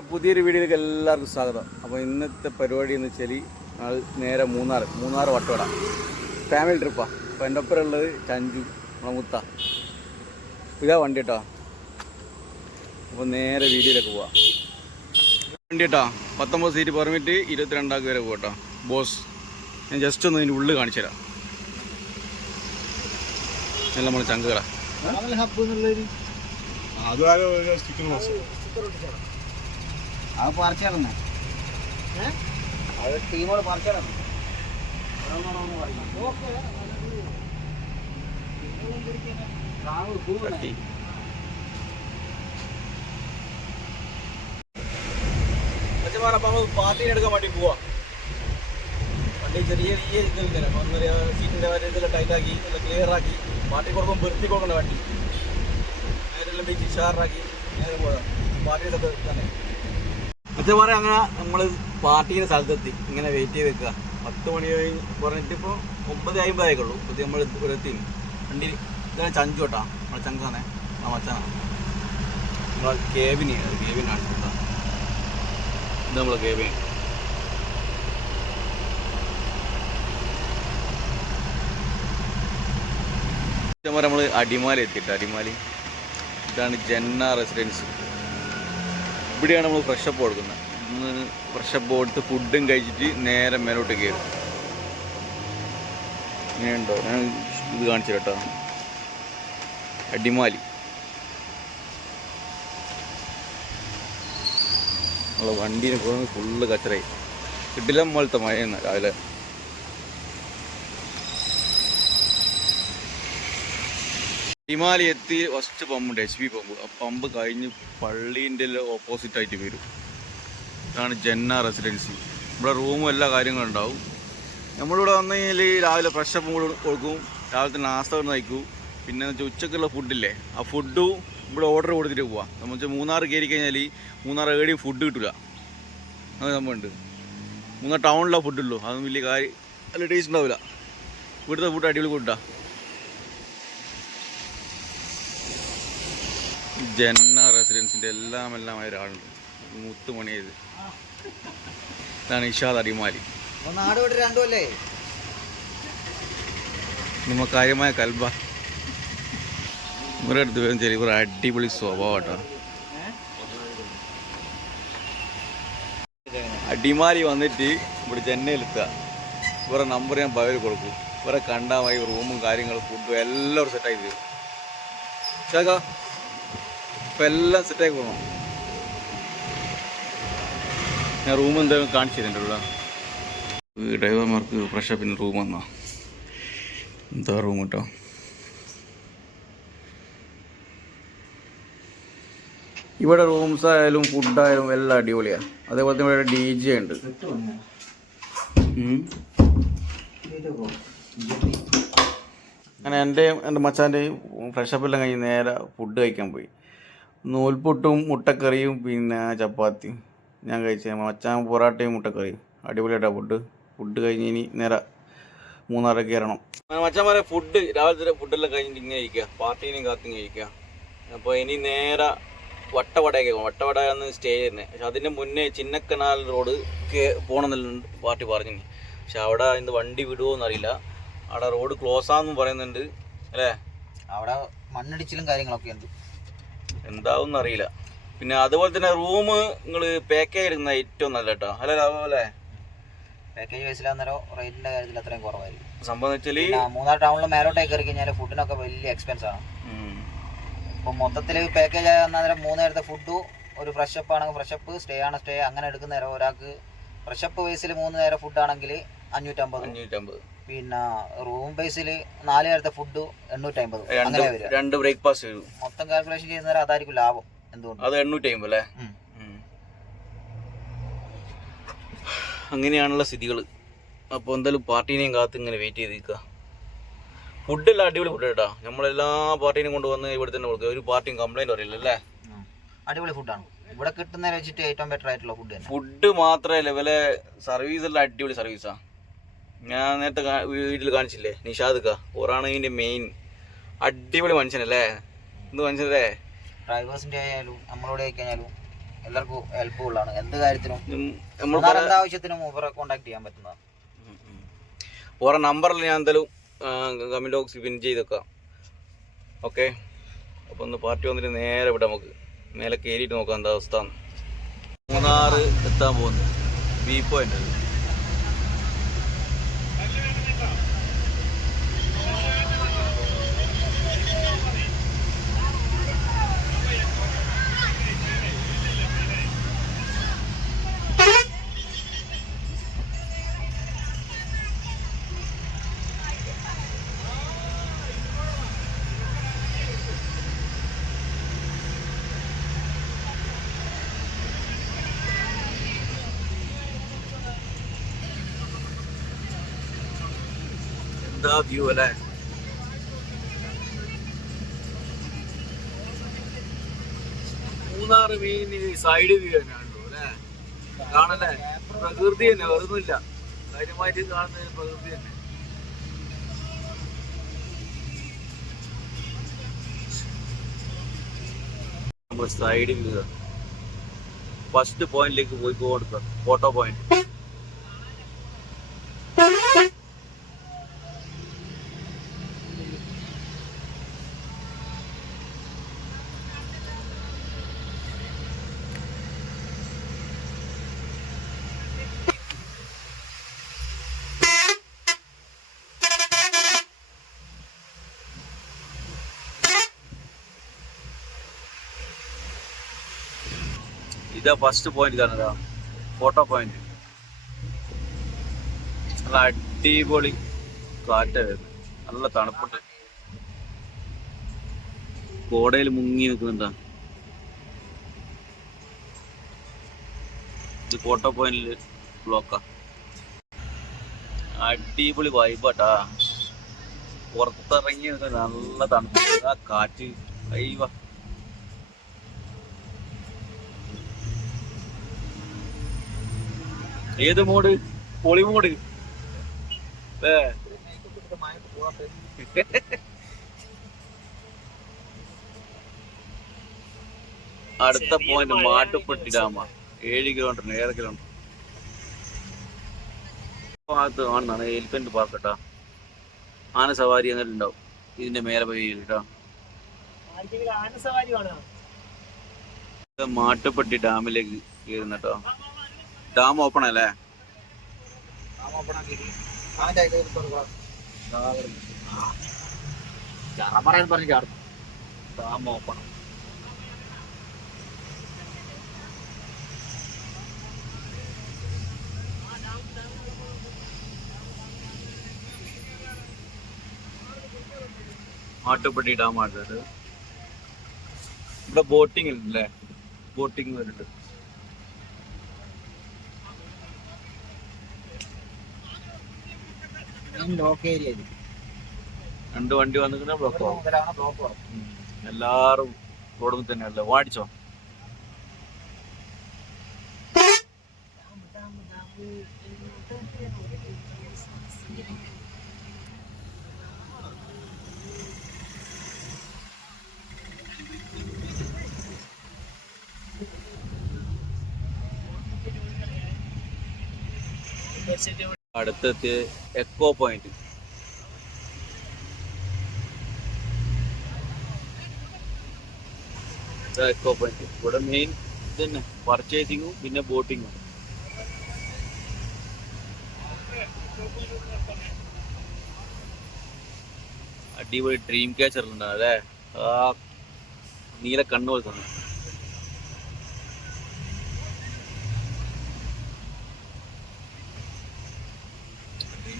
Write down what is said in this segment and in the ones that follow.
പുതിയൊരു വീഡിയോയിലേക്ക് എല്ലാവർക്കും സ്വാഗതം. അപ്പോൾ ഇന്നത്തെ പരിപാടി എന്ന് വെച്ചാൽ ഞങ്ങൾ നേരെ മൂന്നാർ മൂന്നാർ വട്ടവട. ഫാമിലി ട്രിപ്പാണ് അപ്പോൾ എന്റെ ഒപ്പം ഉള്ളത് ചഞ്ചു നമ്മളെ മുത്ത. ഇതാ വണ്ടി കേട്ടോ അപ്പോൾ നേരെ വീഡിയോയിലേക്ക് പോവാം. വണ്ടി കേട്ടോ പത്തൊമ്പത് സീറ്റ് പെർമിറ്റ് ഇരുപത്തിരണ്ടാൾക്ക് വരെ പോകട്ടോ ബോസ് ഞാൻ ജസ്റ്റ് ഒന്ന് ഇതിന്റെ ഉള്ളിൽ കാണിച്ചു തരാം. എല്ലാം നമ്മൾ ചങ്കുകള അതുവരെ സ്റ്റിക്കർ അത് പറിച്ചിറങ്ങ അത് ടീമോട് പറിച്ചിറങ്ങും എടുക്കാൻ വേണ്ടി പോവാ. വണ്ടി ചെറിയ ചെറിയ ഇതിൽ തരാം എന്താ പറയുക സീറ്റിന്റെ ഇതെല്ലാം ടൈറ്റാക്കി എല്ലാം ക്ലിയർ ആക്കി പാർട്ടി കൊടുക്കുമ്പോൾ വൃത്തി കൊടുക്കണ്ട വണ്ടി. നേരെല്ലാം വെച്ച് ഉഷാറാക്കി നേരെ പോകാം പാർട്ടി തന്നെ. പറയാം അങ്ങനെ നമ്മൾ പാർട്ടിയുടെ സ്ഥലത്തെത്തി. ഇങ്ങനെ വെയിറ്റ് ചെയ്ത് വെക്കുക പത്ത് മണി പറഞ്ഞിട്ട് ഇപ്പോൾ ഒമ്പത് അമ്പതായിക്കുള്ളൂ ഇപ്പോൾ നമ്മൾ എത്തി. വണ്ടി ഇതാണ് ചഞ്ചു കേട്ടോ നമ്മളെ ചങ്കാണേ ആ അച്ഛനാണ് നമ്മളെ കേബിന് കേബിനാണ് കേട്ടോ. ഇത് നമ്മളെ കേബിൻ നമ്മൾ അടിമാലി എത്തിയിട്ട് അടിമാലി. ഇതാണ് ജന്ന റെസിഡൻസ് ഇവിടെയാണ് നമ്മൾ ഫ്രഷപ്പ് കൊടുക്കുന്നത്. ഇന്ന് ഫ്രഷപ്പ് കൊടുത്ത് ഫുഡും കഴിച്ചിട്ട് നേരെ മേലോട്ട് കയറും. ഇങ്ങനെയുണ്ടോ ഞാൻ ഇത് കാണിച്ചു കേട്ടോ. അടിമാലി. നമ്മളെ വണ്ടീനെ പോകുന്നത് ഫുള്ള് കച്ചറായി കിട്ടില്ല പോലത്തെ മഴയെന്ന് രാവിലെ. ഹിമാലയ എത്തി ഫസ്റ്റ് പമ്പുണ്ട് എച്ച് പി പമ്പ് ആ പമ്പ് കഴിഞ്ഞ് പള്ളീന്റെ ഓപ്പോസിറ്റ് ആയിട്ട് വരും. ഇതാണ് ജന്ന റെസിഡൻസി നമ്മുടെ റൂമും എല്ലാ കാര്യങ്ങളും ഉണ്ടാവും. നമ്മളിവിടെ വന്നു കഴിഞ്ഞാൽ രാവിലെ ഫ്രഷ് അപ്പ് കൊടുക്കും. രാവിലത്തെ നാസ്ത കൊണ്ട് നയിക്കും പിന്നെ വെച്ചാൽ ഉച്ചക്കുള്ള ഫുഡില്ലേ ആ ഫുഡും ഇവിടെ ഓർഡർ കൊടുത്തിട്ട് പോവാം. നമ്മൾ വെച്ചാൽ മൂന്നാർ കയറി കഴിഞ്ഞാൽ മൂന്നാർ ഏടിയും ഫുഡ് കിട്ടില്ല അത് നമ്മളുണ്ട് മൂന്നാർ ഫുഡ് ഫുഡുള്ളൂ അതൊന്നും വലിയ കാര്യം നല്ല ടേസ്റ്റ് ഉണ്ടാവില്ല ഇവിടുത്തെ ഫുഡ് അടിപൊളി ഫുഡാണ് ജന്ന റെസിഡൻസിന്റെ എല്ലാം എല്ലാം ഒരാളുണ്ട്. മുത്തുമണി ചെയ്ത് ഇതാണ് ഇഷാദ് അടിമാലി. നമ്മ കാര്യമായ കൽബ. ഇവരുടെ അടുത്ത് വരും ചെറിയ ഇവരുടെ അടിപൊളി സ്വഭാവം കേട്ടോ. അടിമാലി വന്നിട്ട് ഇവിടെ ചെന്നൈയിലെത്തുക. ഇവരുടെ നമ്പർ ഞാൻ ബയോയിൽ കൊടുക്കും. ഇവരെ കണ്ടാൽ മതി റൂമും കാര്യങ്ങളും ഫുഡും എല്ലാം സെറ്റായി തരും. ചേക്കാ ഇപ്പം എല്ലാം സെറ്റാക്കി പോകണം ഞാൻ റൂം എന്തായാലും കാണിച്ചു തരുന്നുണ്ട് ഇവിടെ ഡ്രൈവർമാർക്ക് ഫ്രഷപ്പിന് റൂം വന്നാ? എന്താ റൂം കേട്ടോ ഇവിടെ റൂംസ് ആയാലും ഫുഡായാലും എല്ലാം അടിപൊളിയാണ് അതേപോലെ തന്നെ ഇവിടെ ഡി ജെ ഉണ്ട്. അങ്ങനെ എന്റെയും എന്റെ മച്ചാന്റെയും ഫ്രഷപ്പ് എല്ലാം കഴിഞ്ഞ് നേരെ ഫുഡ് കഴിക്കാൻ പോയി. നൂൽപുട്ടും മുട്ടക്കറിയും പിന്നെ ചപ്പാത്തിയും ഞാൻ കഴിച്ചേ മച്ചാൻ പൊറാട്ടയും മുട്ടക്കറിയും. അടിപൊളിയായിട്ടാണ് ഫുഡ് ഫുഡ് കഴിഞ്ഞ് ഇനി നേരെ മൂന്നാറൊക്കെ കയറണം. മച്ചാന്മാരെ ഫുഡ് രാവിലത്തെ ഫുഡെല്ലാം കഴിഞ്ഞിട്ട് ഇങ്ങനെ ഇരിക്കുക പാർട്ടീനെയും കാത്തിങ്ങനെ ഇരിക്കുക അപ്പോൾ ഇനി നേരെ വട്ടവടയൊക്കെ വട്ടവട എന്ന് സ്റ്റേ ചെയ്യുന്നത് പക്ഷെ അതിന്റെ മുന്നേ ചിന്നക്കനാൽ റോഡ് പോകണമെന്നുണ്ട് പാർട്ടി പറഞ്ഞു പക്ഷെ അവിടെ ഇന്ന് വണ്ടി വിടുമോ അറിയില്ല. അവിടെ റോഡ് ക്ലോസ് ആണെന്നും പറയുന്നുണ്ട്. അല്ലേ? അവിടെ മണ്ണിടിച്ചിലും കാര്യങ്ങളൊക്കെ ഉണ്ട് എന്താവും അറിയില്ല. പിന്നെ അതുപോലെ തന്നെ റൂം നിങ്ങൾ പാക്കേജ് എടുക്കുന്ന ഏറ്റവും നല്ല കേട്ടോ ഹലോ അതുപോലെ പാക്കേജ് വയസ്സിലാന്നേരോ റേറ്റിന്റെ കാര്യത്തിൽ അത്രയും കുറവായിരിക്കും. സംഭവം വെച്ചാൽ മൂന്നാർ ടൗണിൽ മേലോട്ടേക്ക് കയറി കഴിഞ്ഞാൽ ഫുഡിനൊക്കെ വലിയ എക്സ്പെൻസ് ആണ്. ഇപ്പം മൊത്തത്തിൽ പാക്കേജ് അന്നേരം മൂന്ന് നേരത്തെ ഫുഡും ഒരു ഫ്രഷപ്പ് ആണെങ്കിൽ ഫ്രഷപ്പ് സ്റ്റേ ആണ് സ്റ്റേ അങ്ങനെ എടുക്കുന്ന നേരം ഒരാൾക്ക് ഫ്രഷപ്പ് വയസ്സിൽ മൂന്ന് നേരം ഫുഡ് ആണെങ്കിൽ അഞ്ഞൂറ്റമ്പത്. അഞ്ഞൂറ്റമ്പത്. പിന്നെ റൂം ബേസിൽ നാല് നേരത്തെ ഫുഡ് എണ്ണൂറ്റി അമ്പത് അങ്ങനെ വരും. രണ്ട് ബ്രേക്ക്ഫാസ്റ്റ് വരും. മൊത്തം കാൽക്കുലേഷൻ ചെയ്യുന്ന അതായിരിക്കും ലാഭം എന്തുകൊണ്ട്? അത് എണ്ണൂറ്റി അമ്പത് അല്ലേ. അങ്ങനെയാണുള്ള സ്ഥിതികൾ അപ്പോൾ എന്തായാലും പാർട്ടീനെയും കാത്ത് ഇങ്ങനെ വെയിറ്റ് ചെയ്ത് നിൽക്കുക ഫുഡെല്ലാം അടിപൊളി ഫുഡ് കേട്ടോ. നമ്മളെല്ലാ പാർട്ടീനെയും കൊണ്ടുവന്ന് ഇവിടെ തന്നെ കൊടുക്കുക. ഒരു പാർട്ടിയും കംപ്ലൈന്റ് അറിയില്ല അല്ലേ. അടിപൊളി ഫുഡാണ് ഇവിടെ കിട്ടുന്നതിനെ വെച്ചിട്ട് ഏറ്റവും ബെറ്റർ ആയിട്ടുള്ള ഫുഡ് ഫുഡ് മാത്രമല്ല ലെവലെ സർവീസ് എല്ലാം അടിപൊളി സർവീസാണ് ഞാൻ നേരത്തെ വീട്ടിൽ കാണിച്ചില്ലേ? നിഷാദ് കാ ഓറാണ് ഇതിന്റെ മെയിൻ അടിപൊളി മനുഷ്യനല്ലേ? എന്ത് മനുഷ്യനല്ലേ? ഡ്രൈവേഴ്സിന്റെ ആയാലും നമ്മളോട് കഴിഞ്ഞാലും എല്ലാവർക്കും ഹെൽപ്ഫുൾ ആണ്. എന്ത് കാര്യത്തിനും എന്ത് ആവശ്യത്തിനും ഊബറെ കോൺടാക്ട് ചെയ്യാൻ പറ്റുന്നതാണ്. ഓറ നമ്പറിൽ ഞാൻ എന്തായാലും കമന്റ് ബോക്സിൽ പിൻ ചെയ്ത് വെക്കാം ഓക്കെ അപ്പോൾ ഒന്ന് പാർട്ടി വന്നിട്ട് നേരെ ഇവിടെ നമുക്ക് മേലെ കയറിയിട്ട് നോക്കാം എന്താ അവസ്ഥ മൂന്നാറ് എത്താൻ പോകുന്നു. ബി പോയിന്റ് എന്താ വ്യൂ അല്ലേ? മൂന്നാറ് മെയിൻ സൈഡ് വ്യൂ തന്നെയാണല്ലോ അല്ലേ? കാണല്ലേ പ്രകൃതി തന്നെ വേറൊന്നുമില്ല. കാര്യമായിട്ട് കാണുന്നത് പ്രകൃതി തന്നെ. സൈഡ് ഫസ്റ്റ് പോയിന്റിലേക്ക് പോയി കൊടുക്കുക ഫോട്ടോ പോയിന്റ് ഇതാ ഫസ്റ്റ് പോയിന്റ് കാണുക. ഫോട്ടോ പോയിന്റ് നല്ല അടിപൊളി കാറ്റ നല്ല തണുപ്പുണ്ട്. കോടയിൽ മുങ്ങി നിൽക്കുന്നുണ്ടാ. ഇത് ഫോട്ടോ പോയിന്റിൽ ബ്ലോക്കാ അടിപൊളി വൈബാട്ടാ പുറത്തിറങ്ങി നിൽക്കുന്ന നല്ല തണുപ്പ്. ആ കാറ്റ് അയ്യവ ഏത് മോഡ് പൊളി മോഡ് ഏ അടുത്ത പോയിന്റ് മാട്ടുപ്പെട്ടി ഡാമ ഏഴ് കിലോമീറ്റർ ഏഴര കിലോമീറ്റർ ഭാഗത്ത് കാണുന്നതാണ് എലിഫന്റ് പാർക്ക് കേട്ടോ. ആന സവാരി ഉണ്ടാവും ഇതിന്റെ മേലെ പോയി കേട്ടോ. മാട്ടുപ്പെട്ടി ഡാമിലേക്ക് കയറുന്ന കേട്ടോ ഡാം ഓപ്പൺ അല്ലേ ഡാം ഓപ്പൺ മാട്ടുപ്പെട്ടി ഡാം ആണത് ഇവിടെ ബോട്ടിംഗ് ഉണ്ടല്ലേ ബോട്ടിംഗ് വരുന്നുണ്ട് ലോക്ക് ഏരിയ രണ്ട് വണ്ടി വന്നിട്ട് ബ്ലോക്ക് ബ്ലോക്ക്. എല്ലാരും റോഡിൽ തന്നെയല്ലേ വാടിച്ചോ? അടുത്തെത്തി എക്കോ പോയിന്റ് എക്കോ പോയിന്റ് ഇവിടെ മെയിൻ ഇതന്നെ പർച്ചേസിങ്ങും പിന്നെ ബോട്ടിങ്ങും അടിപൊളി ഡ്രീം ക്യാച്ചർ ഉണ്ടാവും അല്ലേ? ആ നീല കണ്ണു പോലെ തന്നെ.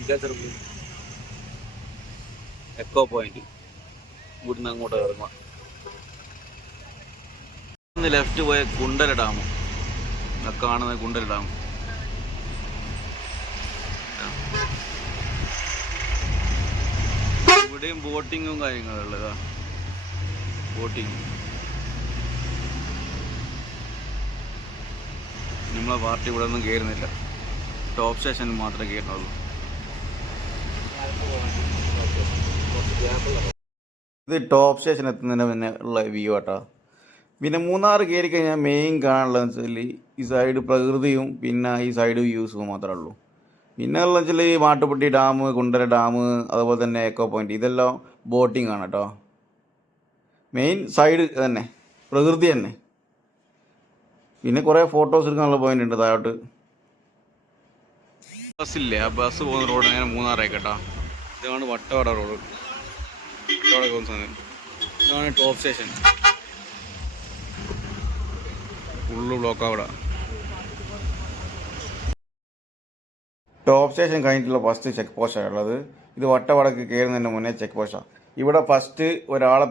ക്യാച്ചർ എക്കോ പോയിന്റ് ഇവിടുന്ന് അങ്ങോട്ട് ഇറങ്ങാം ലെഫ്റ്റ് പോയ കുണ്ടല ഡാം കാണുന്ന കുണ്ടല ഡാം ഇവിടെയും ബോട്ടിങ്ങും കാര്യങ്ങളും ഉള്ളതാ. ബോട്ടിങ് നമ്മളെ പാർട്ടി ഇവിടെ ഒന്നും കയറുന്നില്ല ടോപ്പ് സ്റ്റേഷനിൽ മാത്രമേ കയറുന്നുള്ളൂ ഇത് ടോപ്പ് സ്റ്റേഷൻ എത്തുന്നതിന് പിന്നെ ഉള്ള വ്യൂ ആട്ടോ. പിന്നെ മൂന്നാർ കയറി കഴിഞ്ഞാൽ മെയിൻ കാണാനുള്ളതെന്ന് വെച്ചാൽ ഈ സൈഡ് പ്രകൃതിയും പിന്നെ ഈ സൈഡ് വ്യൂസും മാത്രമേ ഉള്ളൂ. പിന്നെ ഉള്ള വെച്ചാൽ ഈ മാട്ടുപ്പെട്ടി ഡാം കുണ്ടര ഡാം അതുപോലെ തന്നെ എക്കോ പോയിന്റ് ഇതെല്ലാം ബോട്ടിംഗ് ആണ് കേട്ടോ മെയിൻ സൈഡ് തന്നെ പ്രകൃതി തന്നെ. പിന്നെ കുറേ ഫോട്ടോസ് എടുക്കാനുള്ള പോയിന്റ് ഉണ്ട് താഴോട്ട്. ബസ്സില്ലേ? ആ ബസ് പോകുന്ന റോഡ് നേരെ മൂന്നാറേക്ക് കേട്ടോ ഇതാണ് വട്ടവട റോഡ്. വട്ടവട പോകുന്ന ഇതാണ് ടോപ്പ് സ്റ്റേഷൻ ഫുള്ള് ബ്ലോക്ക് അവിടെ. ടോപ്പ് സ്റ്റേഷൻ കഴിഞ്ഞിട്ടുള്ള ഫസ്റ്റ് ചെക്ക് പോസ്റ്റാണ് ഉള്ളത്. ഇത് വട്ടവടക്ക് കയറുന്നതിന് മുന്നേ ചെക്ക് പോസ്റ്റാണ് ഇവിടെ ഫസ്റ്റ് ഒരാളെ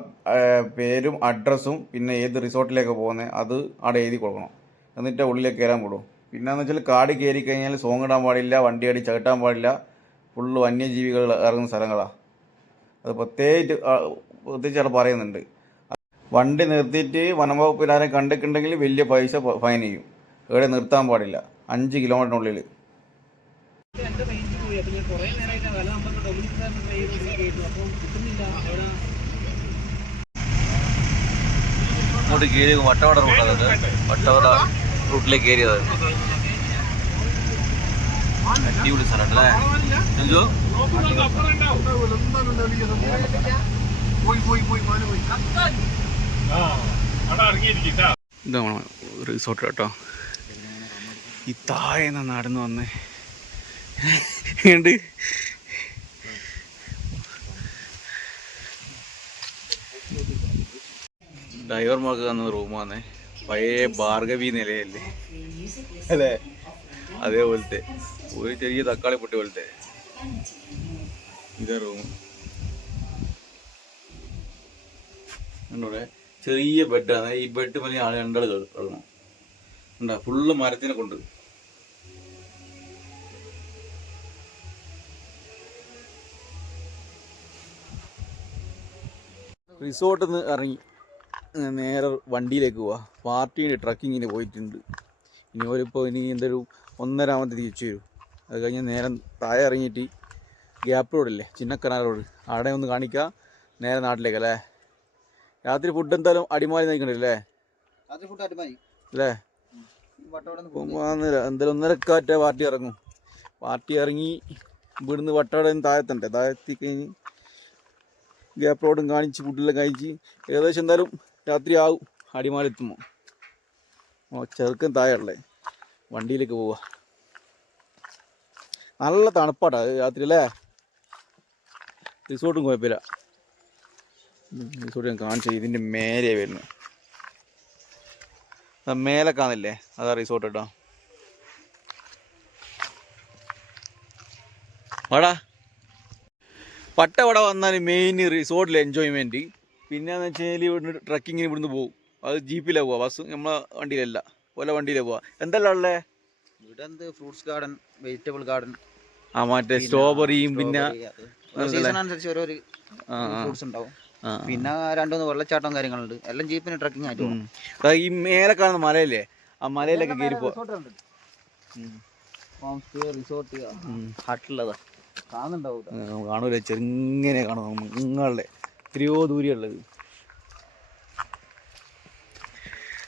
പേരും അഡ്രസ്സും പിന്നെ ഏത് റിസോർട്ടിലേക്ക് പോകുന്നത് അത് അവിടെ എഴുതി കൊടുക്കണം. എന്നിട്ട് ഉള്ളിലേക്ക് കയറാൻ വിടും പിന്നെയെന്ന് വെച്ചാൽ കാട് കയറി കഴിഞ്ഞാൽ സോങ് ഇടാൻ പാടില്ല വണ്ടി അടി ചവിട്ടാൻ പാടില്ല. ഫുള്ള് വന്യജീവികൾ ഇറങ്ങുന്ന സ്ഥലങ്ങളാണ് അത് പ്രത്യേകിച്ച് പ്രത്യേകിച്ച് അവിടെ പറയുന്നുണ്ട്. വണ്ടി നിർത്തിയിട്ട് വനംവകുപ്പിലാരെ കണ്ടിട്ടുണ്ടെങ്കിൽ വലിയ പൈസ ഫൈൻ ചെയ്യും. എവിടെ നിർത്താൻ പാടില്ല. അഞ്ച് കിലോമീറ്ററിനുള്ളിൽ. ഇങ്ങോട്ട് കയറി വട്ടവട റൂട്ടാണ് വട്ടവട റൂട്ടിലേക്ക് കയറിയത്. അടിപൊളി സ്ഥലം ഇതാണ് റിസോർട്ട് കേട്ടോ ഈ താഴെ നിന്ന് വന്ന്. ഉണ്ട് ഡ്രൈവർമാർക്ക് തന്ന റൂമാണ് പഴയ ഭാർഗവി നിലയല്ലേ? അല്ലേ? അതേപോലത്തെ. ഒരു ചെറിയ തക്കാളി പൊട്ടി പോലത്തെ. ഇതാ റൂം കണ്ടോടെ? ചെറിയ ബെഡാണ് ഈ ബെഡ് മതി ആൾ രണ്ടാൾ ഫുള്ള് മരത്തിനെ കൊണ്ട്. റിസോർട്ടിൽ നിന്ന് ഇറങ്ങി. നേരെ വണ്ടിയിലേക്ക് പോവാ. പാർട്ടിയുടെ ട്രക്കിങ്ങിന് പോയിട്ടുണ്ട്. ഇനി അവരിപ്പോൾ ഇനി എന്തൊരു ഒന്നരാമത്തെ തിരിച്ചു വരും. അത് കഴിഞ്ഞ് നേരെ താഴെ ഇറങ്ങിയിട്ട് ഗ്യാപ്പ് റോഡില്ലേ ചിന്നക്കനാൽ റോഡ്. അവിടെ ഒന്ന് കാണിക്കുക നേരെ നാട്ടിലേക്ക് അല്ലേ? രാത്രി ഫുഡ് എന്തായാലും അടിമാലി നയിക്കണ്ടല്ലേ അല്ലേ? എന്തായാലും ഒന്നരക്കാറ്റ പാർട്ടി ഇറങ്ങും. പാർട്ടി ഇറങ്ങി ഇവിടുന്ന് വട്ടവടം താഴത്തണ്ട്? താഴത്തി കഴിഞ്ഞ് ഗ്യാപ്പ് റോഡും കാണിച്ച് ഫുഡെല്ലാം കഴിച്ച് ഏകദേശം എന്തായാലും രാത്രി ആവും. അടിമാലെത്തുമ്പോൾ ഓ ചെറുക്കൻ താഴെ വണ്ടിയിലേക്ക് പോവാ. നല്ല തണുപ്പാട്ടാ രാത്രി അല്ലേ റിസോർട്ടും കുഴപ്പമില്ല. റിസോർട്ട് ഞാൻ കാണിച്ചു ഇതിന്റെ മേലെ വരുന്നത്. മേലെ കാണില്ലേ അതാ റിസോർട്ട് കേട്ടോ. വാടാ. പട്ടവട വന്നാൽ മെയിൻ റിസോർട്ടിൽ എൻജോയ്മെന്റ് പിന്നെയെന്ന് വെച്ച് കഴിഞ്ഞാൽ ഇവിടുന്ന് ട്രക്കിങ്ങിന് ഇവിടുന്ന് പോകും അത് ജീപ്പിലാണ് പോവുക ബസ് നമ്മളെ വണ്ടിയിലല്ല. പോലെ വണ്ടിയിലാണ് പോവുക എന്തെല്ലാം ഉള്ളത് ഇവിടെ എന്ത് ഫ്രൂട്ട്സ് ഗാർഡൻ വെജിറ്റബിൾ ഗാർഡൻ ആ മറ്റേ സ്ട്രോബെറിയും പിന്നെ സീസൺ അനുസരിച്ച് ഓരോ ഫ്രൂട്ട്സ് ഉണ്ടാവും. പിന്നെ രണ്ടുമൂന്ന് വെള്ളച്ചാട്ടവും കാര്യങ്ങളുണ്ട്. എല്ലാം ജീപ്പിന് ട്രക്കിംഗ് ആയിട്ട് ഈ മേലെ കാണുന്ന മലയല്ലേ? ആ മലയിലൊക്കെ കയറി ഹോം സ്റ്റേ റിസോർട്ട്. ഹട്ടിലതാ. കാണുന്നുണ്ടാവും കാണൂല ചെറുങ്ങനെ കാണും. നിങ്ങളുടെ എത്രയോ ദൂരെയുള്ളത്.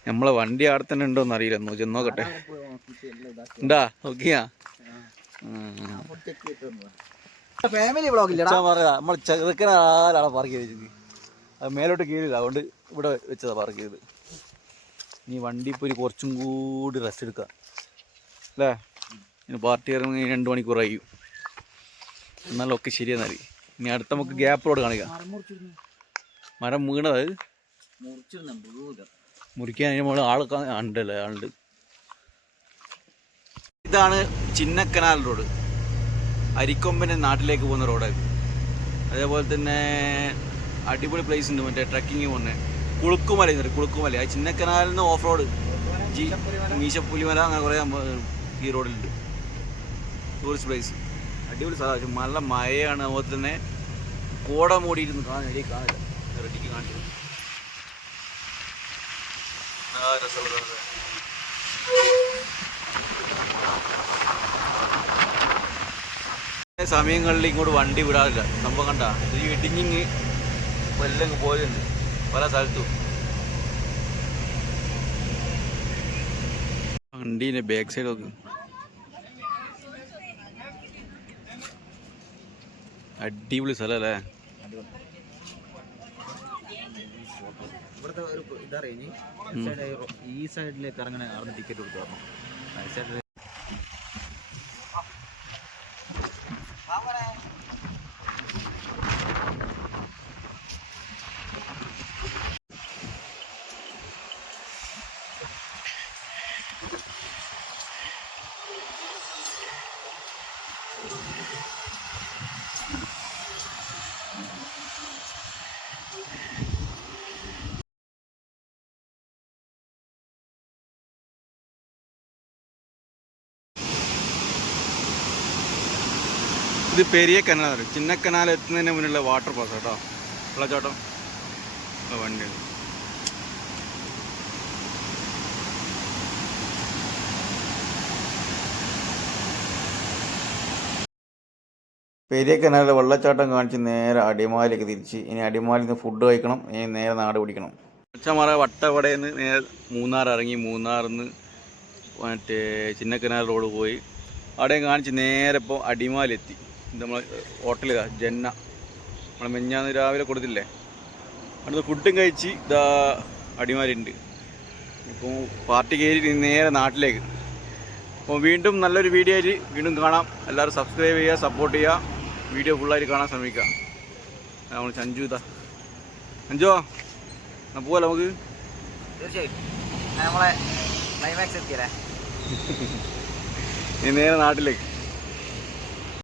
നമ്മളെ വണ്ടി അവിടെ തന്നെ ഉണ്ടോന്ന് അറിയില്ല. ഒന്ന് ചെന്ന് നോക്കട്ടെ. ഉണ്ടാ നോക്കിയാ? ഫാമിലി വ്ളോഗ് നമ്മൾ ചെറുക്കന പാർക്ക് ചെയ്ത് വെച്ചത്? അത് മേലോട്ട് കീഴില്ല. അതുകൊണ്ട് ഇവിടെ വെച്ചതാ പാർക്ക് ചെയ്തത് ഇനി വണ്ടി ഇപ്പോൾ ഒരു കുറച്ചും കൂടി റെസ്റ്റ് എടുക്കാം. അല്ലേ? ഇനി പാർട്ടി ഇറങ്ങി രണ്ട് മണിക്കൂറായി എന്നാലും ഒക്കെ ശരിയെന്നാൽ ഇനി അടുത്ത നമുക്ക് ഗ്യാപ്പ് റോഡ് കാണിക്കാം. മരം വീണത് മുറിക്കാൻ അതിന് മുകളിൽ ആൾ ഉണ്ടല്ലേ ആളുണ്ട്. ഇതാണ് ചിന്നക്കനാൽ റോഡ്. അരിക്കൊമ്പന്റെ നാട്ടിലേക്ക് പോകുന്ന റോഡാണ് അതേപോലെ തന്നെ അടിപൊളി പ്ലേസ് ഉണ്ട് മറ്റേ ട്രക്കിങ് പോകുന്നത് കുളുക്കുമല ഉണ്ട് കുളുക്കുമല. ആ ചിന്നക്കനാലിൽ നിന്ന് ഓഫ് റോഡ് ജി മീശപ്പുലിമല അങ്ങനെ കുറേ ഈ റോഡിലുണ്ട്. ടൂറിസ്റ്റ് പ്ലേസ് അടിപൊളി സ്ഥലമാണ് നല്ല മഴയാണ്. അതുപോലെ തന്നെ കോട മൂടിയിരുന്ന്. കാണാൻ ഇടയിൽ കാണില്ല റെഡിക്ക് കാണിച്ചു. രസമുള്ള സ്ഥലം. സമയങ്ങളിൽ ഇങ്ങോട്ട് വണ്ടി വിടാറില്ല. സംഭവം കണ്ട? ഈ ഇടിഞ്ഞിങ് എല്ലാം പോയിട്ടുണ്ട് പല സ്ഥലത്തും. വണ്ടീന്റെ ബാക്ക് സൈഡ് നോക്ക് അടിപൊളി സ്ഥലല്ലേ ഇവിടുത്തെ ഒരു ഇതറിയ ഈ സൈഡിലേക്ക് ഇറങ്ങണ അവിടെ ടിക്കറ്റ് കൊടുത്തു പറഞ്ഞു ഇത് പെരിയ കനാൽ ചിന്ന കനാൽ എത്തുന്നതിന് മുന്നിലുള്ള വാട്ടർ പാസ് കേട്ടോ വെള്ളച്ചാട്ടം ചോട്ടം. വണ്ടി. പെരിയ കനാലിലെ വെള്ളച്ചാട്ടം കാണിച്ച് നേരെ അടിമാലിലേക്ക് തിരിച്ച്. ഇനി അടിമാലിൽ നിന്ന് ഫുഡ് കഴിക്കണം. ഇനി നേരെ നാട് പിടിക്കണം. അച്ഛന്മാറ വട്ടവടയിൽ നിന്ന് നേരെ മൂന്നാർ ഇറങ്ങി. മൂന്നാറിൽ നിന്ന് മറ്റേ ചിന്നക്കനാൽ റോഡ് പോയി. അവിടെയും കാണിച്ച് നേരെ ഇപ്പോൾ അടിമാലെത്തി നമ്മൾ ഹോട്ടലിലാ ജന്ന. നമ്മൾ മെഞ്ഞാന്ന് രാവിലെ കൊടുത്തില്ലേ? അവിടുന്ന് ഫുഡും കഴിച്ച് ഇതാ അടിമാരുണ്ട് ഇപ്പോൾ പാർട്ടി കയറി നേരെ നാട്ടിലേക്ക്. അപ്പോൾ വീണ്ടും നല്ലൊരു വീഡിയോ ആയിട്ട് വീണ്ടും കാണാം. എല്ലാവരും സബ്സ്ക്രൈബ് ചെയ്യുക സപ്പോർട്ട് ചെയ്യുക. വീഡിയോ ഫുള്ളായിട്ട് കാണാൻ ശ്രമിക്കുക. നമ്മൾ സഞ്ജു ഇതാ. സഞ്ജോ എന്നാൽ പോവാലോ നമുക്ക്? തീർച്ചയായും നമ്മളെ ക്ലൈമാക്സ് എത്തിയല്ലേ? നേരെ നാട്ടിലേക്ക്.